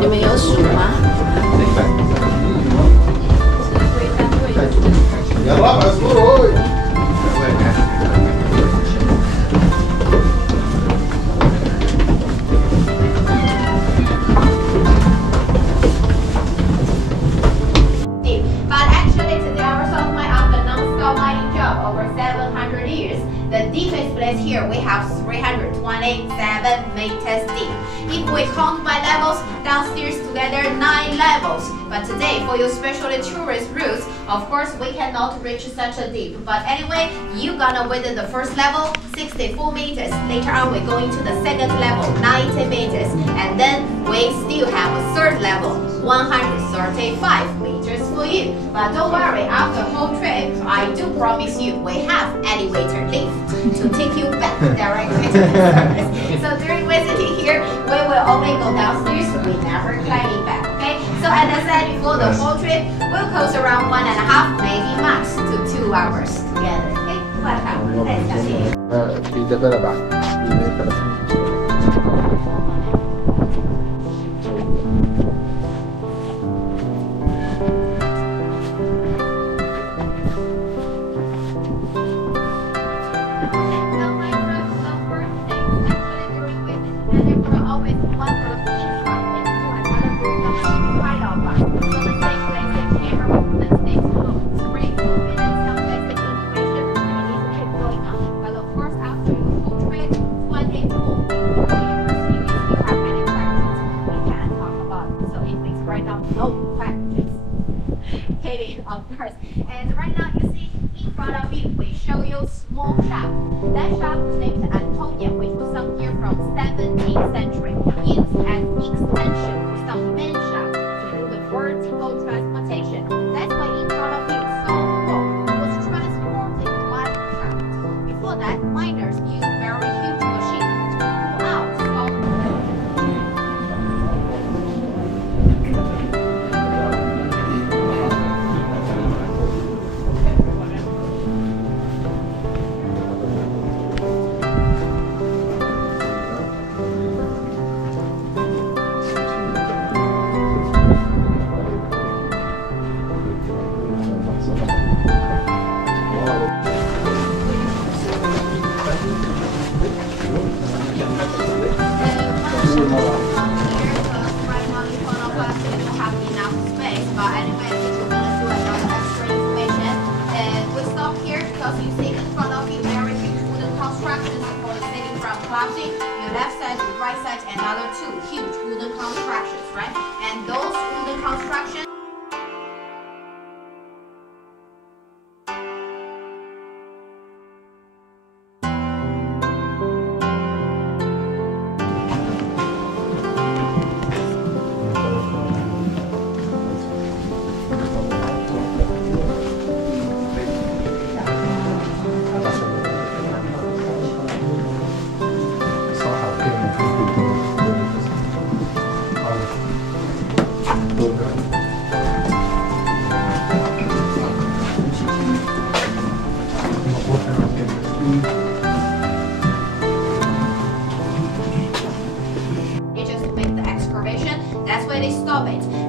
你们有数吗？The deepest place here we have 327 meters deep. If we count by levels, downstairs together 9 levels. But today, for your specially tourist routes, of course we cannot reach such a deep. But anyway, you're gonna visit the first level, 64 meters. Later on, we're going to the second level, 90 meters. And then we still have a third level, 135 meters for you. But don't worry, after the whole trip, I do promise you we have elevator lift to take you back directly to the surface. So during visiting here, we will only go downstairs, we never climbing back, okay? So as I said before, the whole trip will cost around 1.5, maybe max to 2 hours together, okay? Welcome, let's continue. Of course. And right now you see in front of you, we show you small shaft. That shaft was named Antonia, which was sunk here from 17th century. Used as extension for some main shaft to do the vertical transportation. That's why in front of you, Saltworks was transported by the shaft. Before that, miners used very huge machines to pull out salt. Your left side, your right side, and other 2 huge wooden constructions, right? And those wooden constructions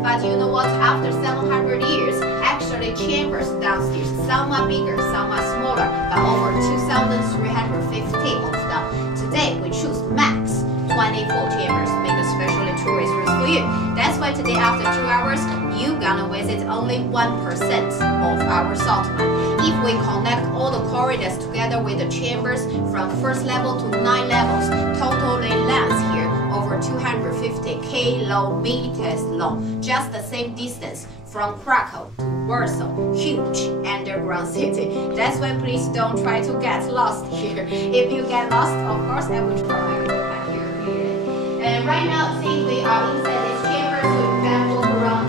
But you know what? After 700 years, actually chambers downstairs, some are bigger, some are smaller, but over 2,350 of them. Today we choose max 24 chambers, make a specially tourist route for you. That's why today after 2 hours, you gonna visit only 1% of our salt mine. If we connect all the corridors together with the chambers from first level to 9 levels, totally length here over 250 kilometers long, just the same distance from Krakow to Warsaw, huge underground city. That's why please don't try to get lost here. If you get lost, of course I will try to back here. And right now, since we are inside this chamber, so you can walk around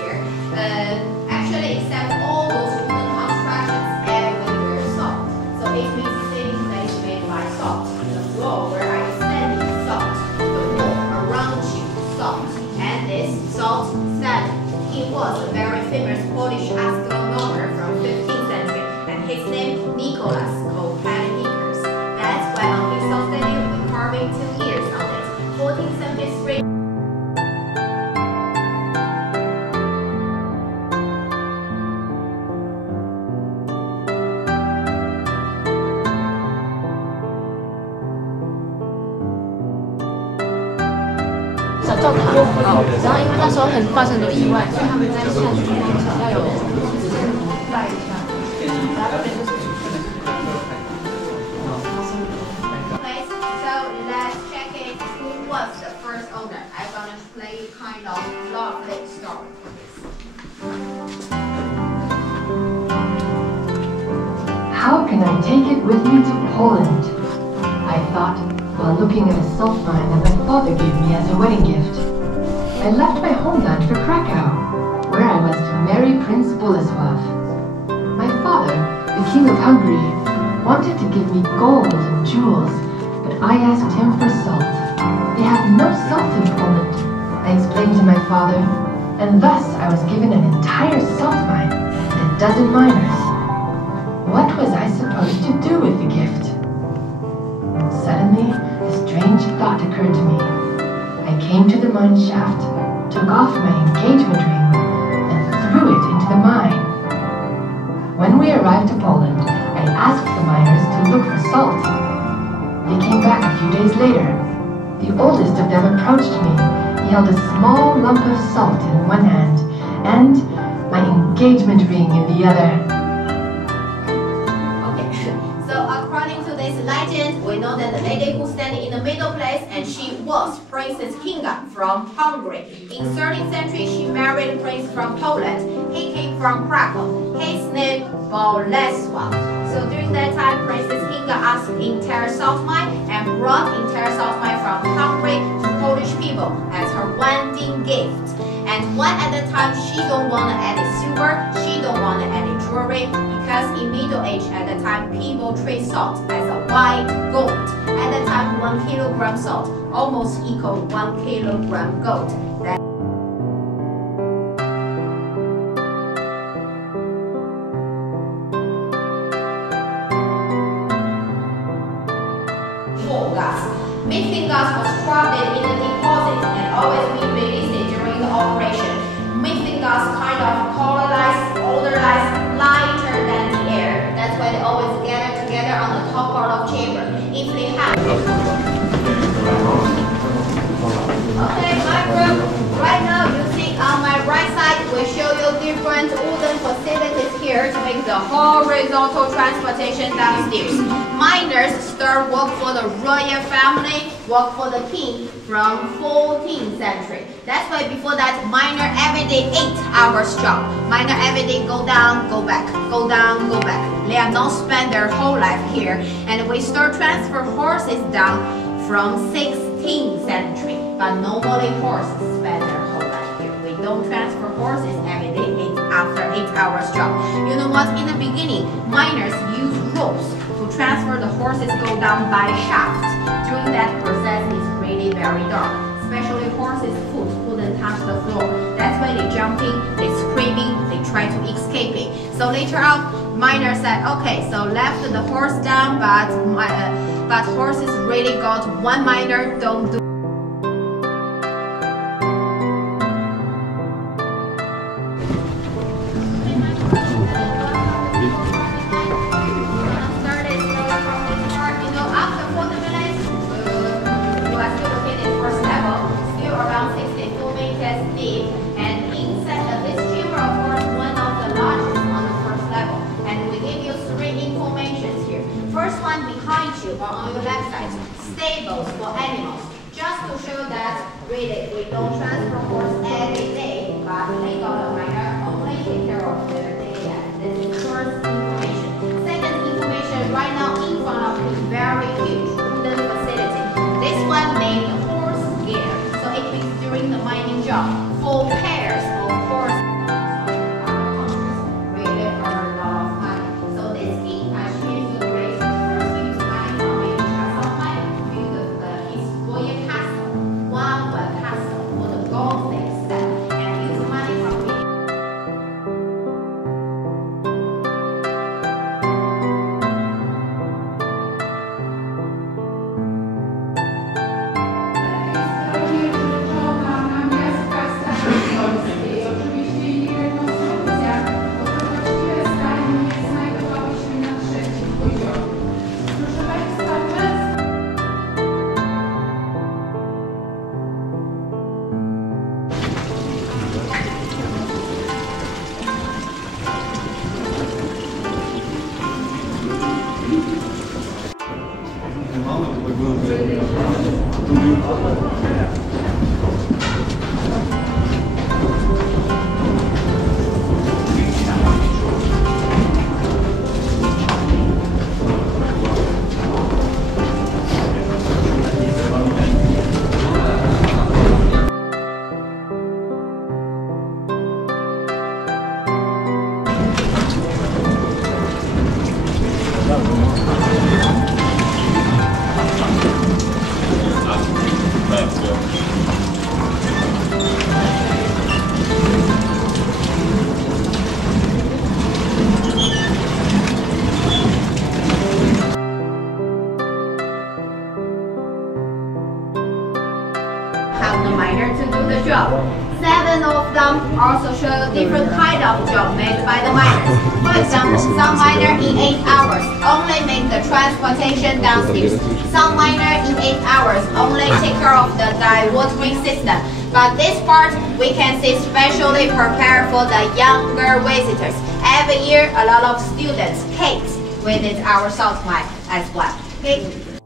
here. Actually, except all those wooden constructions everywhere salt. So it means same place made by salt. The floor where I salt, and this salt sand, it was was a very famous Polish astronomer from 15th century, and his name Nicholas Copernicus. That's why on his statue we're carving 2 years on it. 1473.小教堂，然后因为那时候发生很多意外，所以他们在下去之前要有先拜一下，然后这边就是。Okay, so let's check it. Who was the first owner? I'm gonna play kind of lovely story. How can I take it with me to Poland? I thought, while looking at a salt mine that my father gave me as a wedding gift. I left my homeland for Krakow, where I was to marry Prince Bolesław. My father, the King of Hungary, wanted to give me gold and jewels, but I asked him for salt. They have no salt in Poland, I explained to my father, and thus I was given an entire salt mine and a dozen miners. What was I supposed to do with the gift? Suddenly, a strange thought occurred to me. I came to the mine shaft, took off my engagement ring, and threw it into the mine. When we arrived to Poland, I asked the miners to look for salt. They came back a few days later. The oldest of them approached me. He held a small lump of salt in one hand, and my engagement ring in the other. We know that the lady who's standing in the middle place, and she was Princess Kinga from Hungary. In 13th century, she married a prince from Poland. He came from Krakow. His name Bolesław. So during that time, Princess Kinga asked entire salt mine and brought entire salt mine from Hungary to Polish people as her wedding gift. And one at a time, she don't want any silver, she don't want any jewelry, because in Middle Age at the time, people treat salt as a white gold. At the time, 1 kilogram salt almost equal 1 kilogram gold. Mixing gas was trapped in the deposit and always been released during the operation. Mixing gas kind of colorless, odorless, lighter than the air. That's why they always gather together on the top part of chamber. If they have. Okay, my group. Right now, you see on my right side, we show you different wooden facilities here to make the horizontal transportation downstairs. Miners start work for the royal family, work for the king from 14th century. That's why before that, miner every day 8 hours job. Miner every day go down, go back, go down, go back. They are not spend their whole life here. And we start transfer horses down from 16th century. But normally horses spend their whole life here. We don't transfer horses every day after 8 hours job. You know what? In the beginning, miners use ropes to transfer the horses go down by shaft. During that process, it's really very dark. Especially horses' foot wouldn't touch the floor. That's why they jumping, they screaming, they try to escaping. So later on, miners said, okay, so left the horse down, but horses really got one miner, don't do. On your left side, stables for animals, just to show that really we don't transfer horse every day, but they got a miner only take care of their daily life. This is first information. Second information, right now in front of you, very huge wooden facility. This one named horse gear, so it means during the mining job, 4 pairs of horse. Really earn a lot of money. So this king has changed the grace. Castle, one castle for the 7 of them also show different kind of job made by the miners. For example, some miner in 8 hours only make the transportation downstairs. Some miner in 8 hours only take care of the dewatering system. But this part we can see specially prepared for the younger visitors. Every year, a lot of students, kids, visit our salt mine as well. Okay?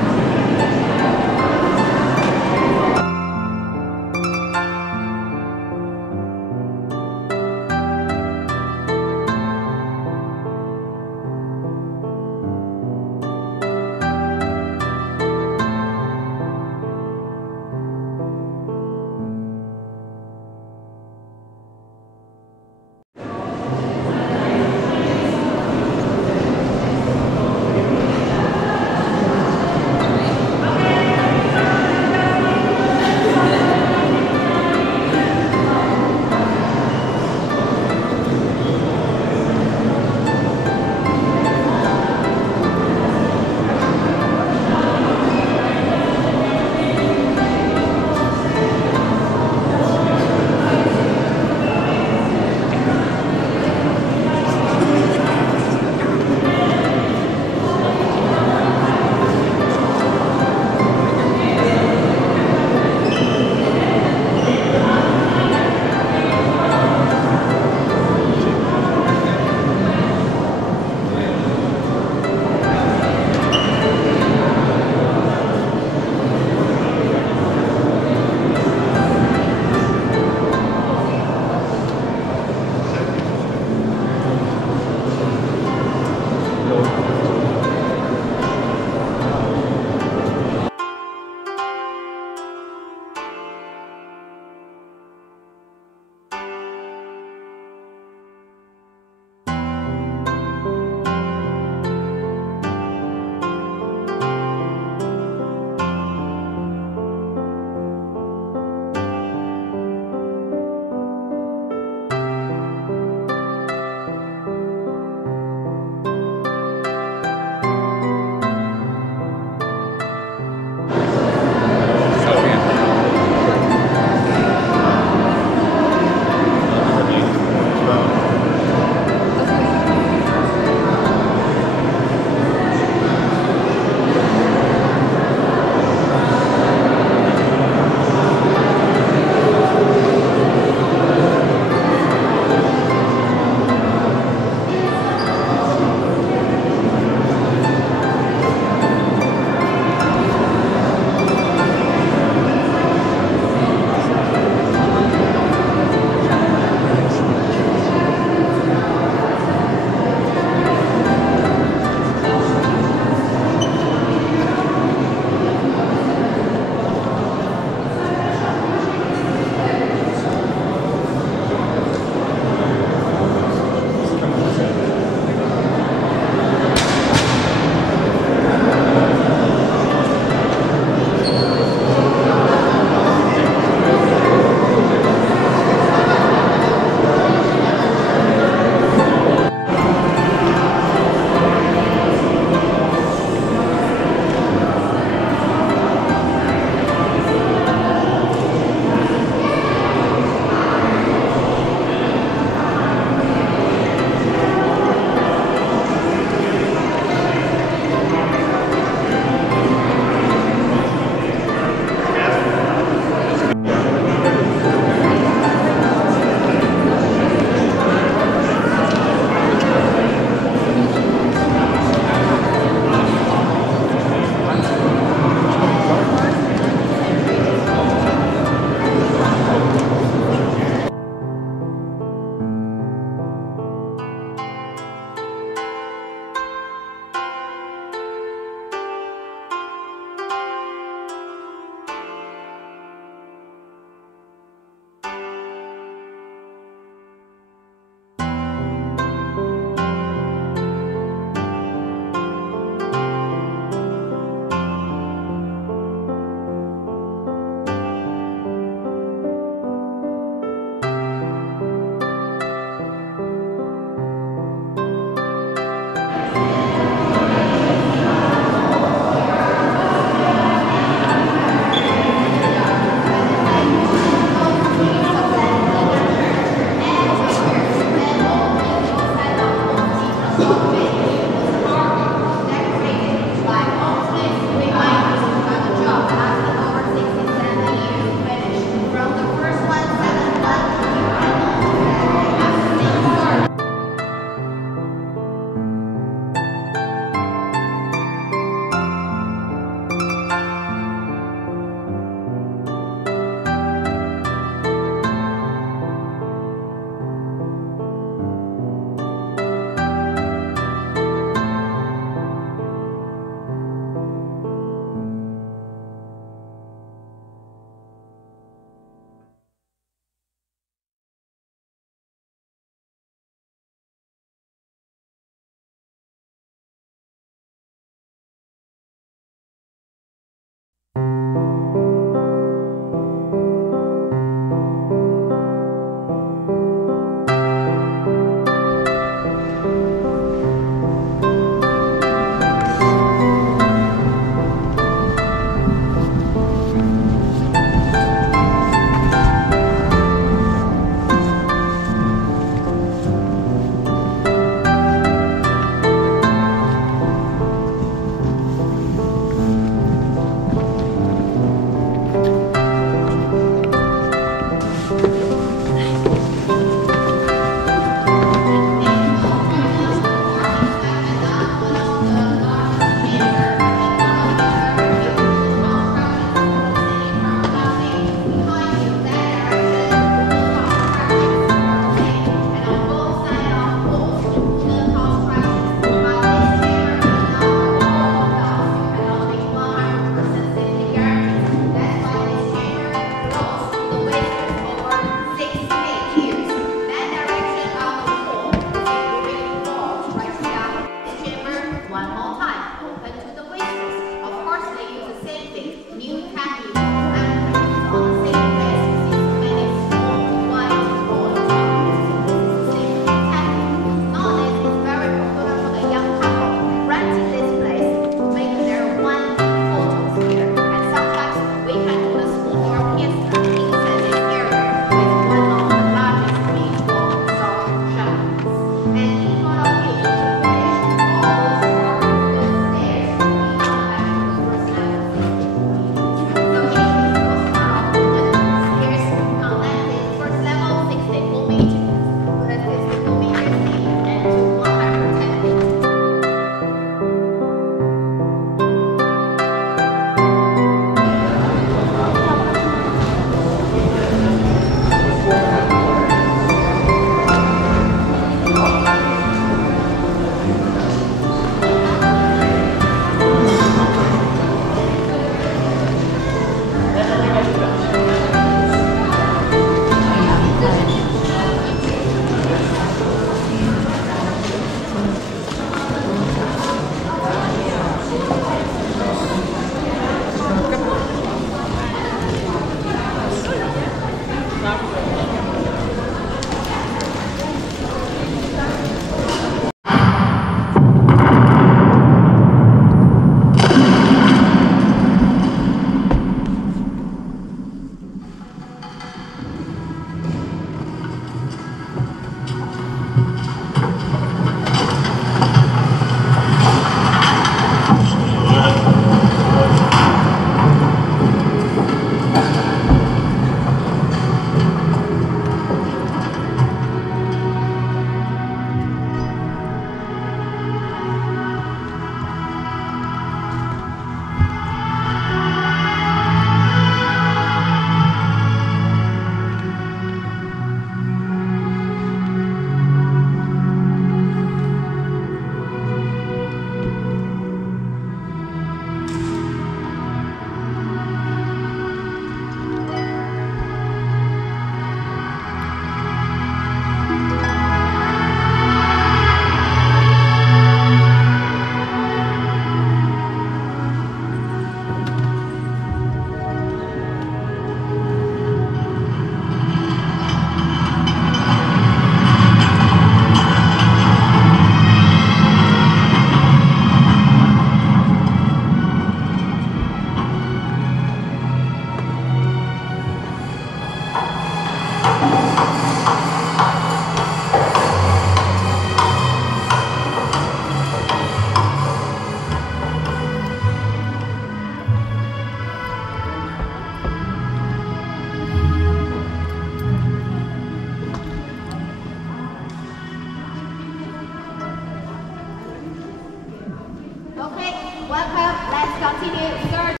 Welcome. Let's continue with our